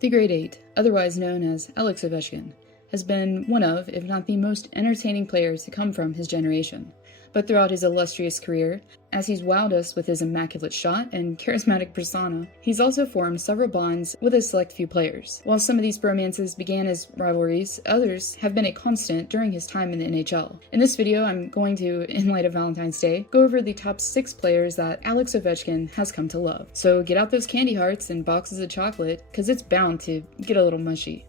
The Grade 8, otherwise known as Alex Ovechkin, has been one of, if not the most entertaining players to come from his generation. But throughout his illustrious career, as he's wowed us with his immaculate shot and charismatic persona, he's also formed several bonds with a select few players. While some of these bromances began as rivalries, others have been a constant during his time in the NHL. In this video, I'm going to, in light of Valentine's Day, go over the top 6 players that Alex Ovechkin has come to love. So get out those candy hearts and boxes of chocolate, because it's bound to get a little mushy.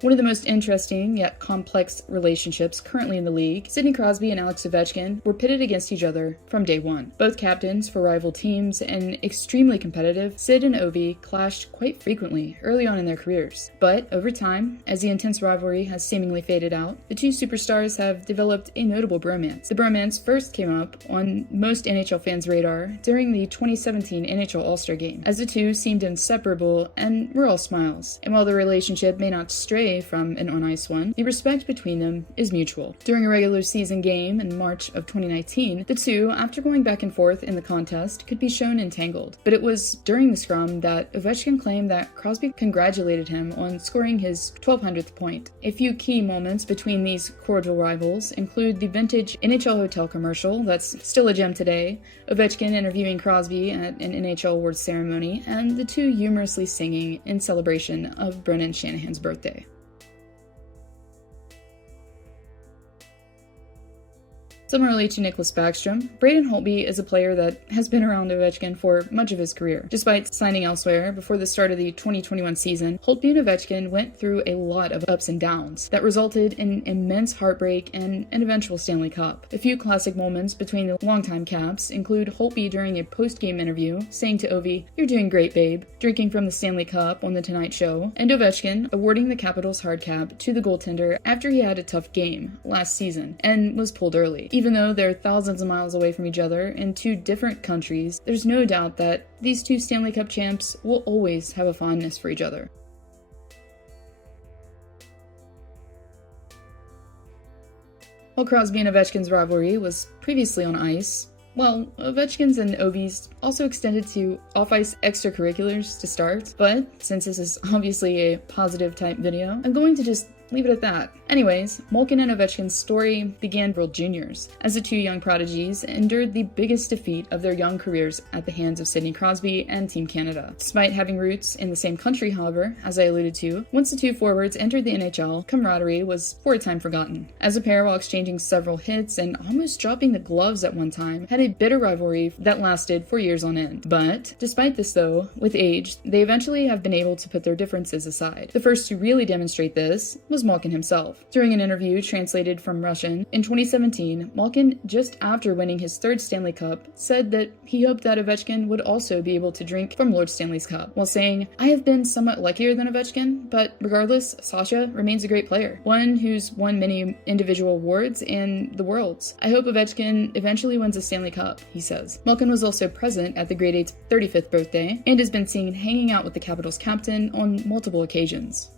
One of the most interesting, yet complex relationships currently in the league, Sidney Crosby and Alex Ovechkin were pitted against each other from day one. Both captains for rival teams and extremely competitive, Sid and Ovi clashed quite frequently early on in their careers. But over time, as the intense rivalry has seemingly faded out, the two superstars have developed a notable bromance. The bromance first came up on most NHL fans' radar during the 2017 NHL All-Star Game, as the two seemed inseparable and were all smiles. And while the relationship may not stray from an on-ice one, the respect between them is mutual. During a regular season game in March of 2019, the two, after going back and forth in the contest, could be shown entangled. But it was during the scrum that Ovechkin claimed that Crosby congratulated him on scoring his 1200th point. A few key moments between these cordial rivals include the vintage NHL hotel commercial that's still a gem today, Ovechkin interviewing Crosby at an NHL awards ceremony, and the two humorously singing in celebration of Brendan Shanahan's birthday. Similarly to Niklas Backstrom, Braden Holtby is a player that has been around Ovechkin for much of his career. Despite signing elsewhere before the start of the 2021 season, Holtby and Ovechkin went through a lot of ups and downs that resulted in immense heartbreak and an eventual Stanley Cup. A few classic moments between the longtime Caps include Holtby during a post-game interview saying to Ovi, "You're doing great, babe," drinking from the Stanley Cup on The Tonight Show, and Ovechkin awarding the Capitals hard cap to the goaltender after he had a tough game last season and was pulled early. Even though they're thousands of miles away from each other in two different countries, there's no doubt that these two Stanley Cup champs will always have a fondness for each other. While Crosby and Ovechkin's rivalry was previously on ice, well, Ovechkin's and Ovi's also extended to off-ice extracurriculars to start, but since this is obviously a positive type video, I'm going to just leave it at that. Anyways, Malkin and Ovechkin's story began World Juniors, as the two young prodigies endured the biggest defeat of their young careers at the hands of Sidney Crosby and Team Canada. Despite having roots in the same country, however, as I alluded to, once the two forwards entered the NHL, camaraderie was for a time forgotten. As a pair, while exchanging several hits and almost dropping the gloves at one time, had a bitter rivalry that lasted for years on end. But, despite this though, with age, they eventually have been able to put their differences aside. The first to really demonstrate this was Malkin himself. During an interview translated from Russian in 2017, Malkin, just after winning his 3rd Stanley Cup, said that he hoped that Ovechkin would also be able to drink from Lord Stanley's cup, while saying, "I have been somewhat luckier than Ovechkin, but regardless, Sasha remains a great player, one who's won many individual awards and the Worlds. I hope Ovechkin eventually wins a Stanley Cup," he says. Malkin was also present at the Grade 8's 35th birthday and has been seen hanging out with the Capitals captain on multiple occasions.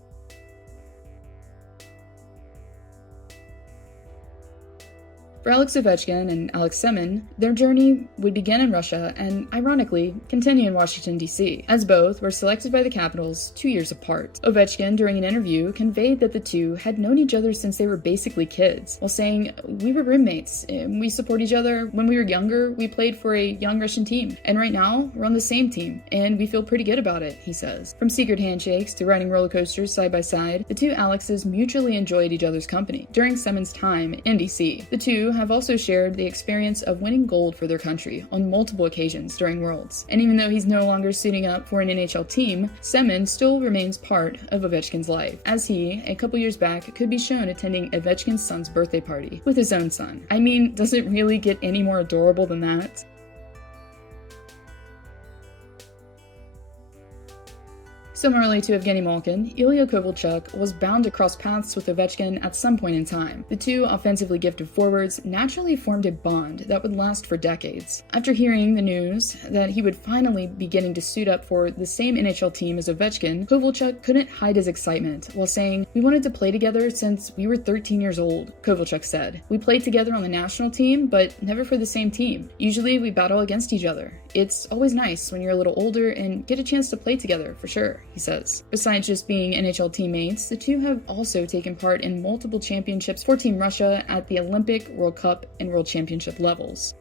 For Alex Ovechkin and Alex SEMIN, their journey would begin in Russia and, ironically, continue in Washington, D.C., as both were selected by the Capitals 2 years apart. Ovechkin, during an interview, conveyed that the two had known each other since they were basically kids, while saying, "We were roommates, we support each other. When we were younger, we played for a young Russian team, and right now, we're on the same team, and we feel pretty good about it," he says. From secret handshakes to riding roller coasters side by side, the two Alexes mutually enjoyed each other's company during SEMIN's time in D.C. The two have also shared the experience of winning gold for their country on multiple occasions during Worlds. And even though he's no longer suiting up for an NHL team, SEMIN still remains part of Ovechkin's life, as he, a couple years back, could be shown attending Ovechkin's son's birthday party with his own son. I mean, does it really get any more adorable than that? Similarly to Evgeni Malkin, ILYA KOVALCHUK was bound to cross paths with Ovechkin at some point in time. The two offensively gifted forwards naturally formed a bond that would last for decades. After hearing the news that he would finally be getting to suit up for the same NHL team as Ovechkin, KOVALCHUK couldn't hide his excitement while saying, "We wanted to play together since we were 13 years old," KOVALCHUK said. "We played together on the national team, but never for the same team. Usually we battle against each other. It's always nice when you're a little older and get a chance to play together, for sure," he says. Besides just being NHL teammates, the two have also taken part in multiple championships for Team Russia at the Olympic, World Cup, and World Championship levels.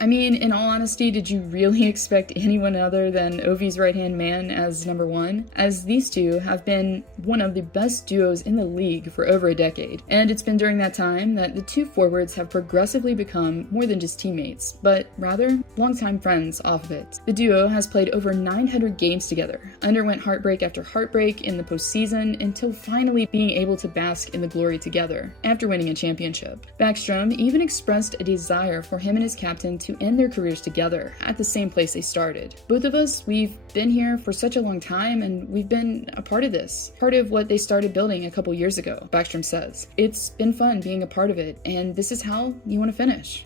I mean, in all honesty, did you really expect anyone other than Ovi's right-hand man as number one? As these two have been one of the best duos in the league for over a decade, and it's been during that time that the two forwards have progressively become more than just teammates, but rather longtime friends off of it. The duo has played over 900 games together, underwent heartbreak after heartbreak in the postseason until finally being able to bask in the glory together after winning a championship. Backstrom even expressed a desire for him and his captain to end their careers together at the same place they started. "Both of us, we've been here for such a long time and we've been a part of this, part of what they started building a couple years ago," Backstrom says. "It's been fun being a part of it, and this is how you want to finish."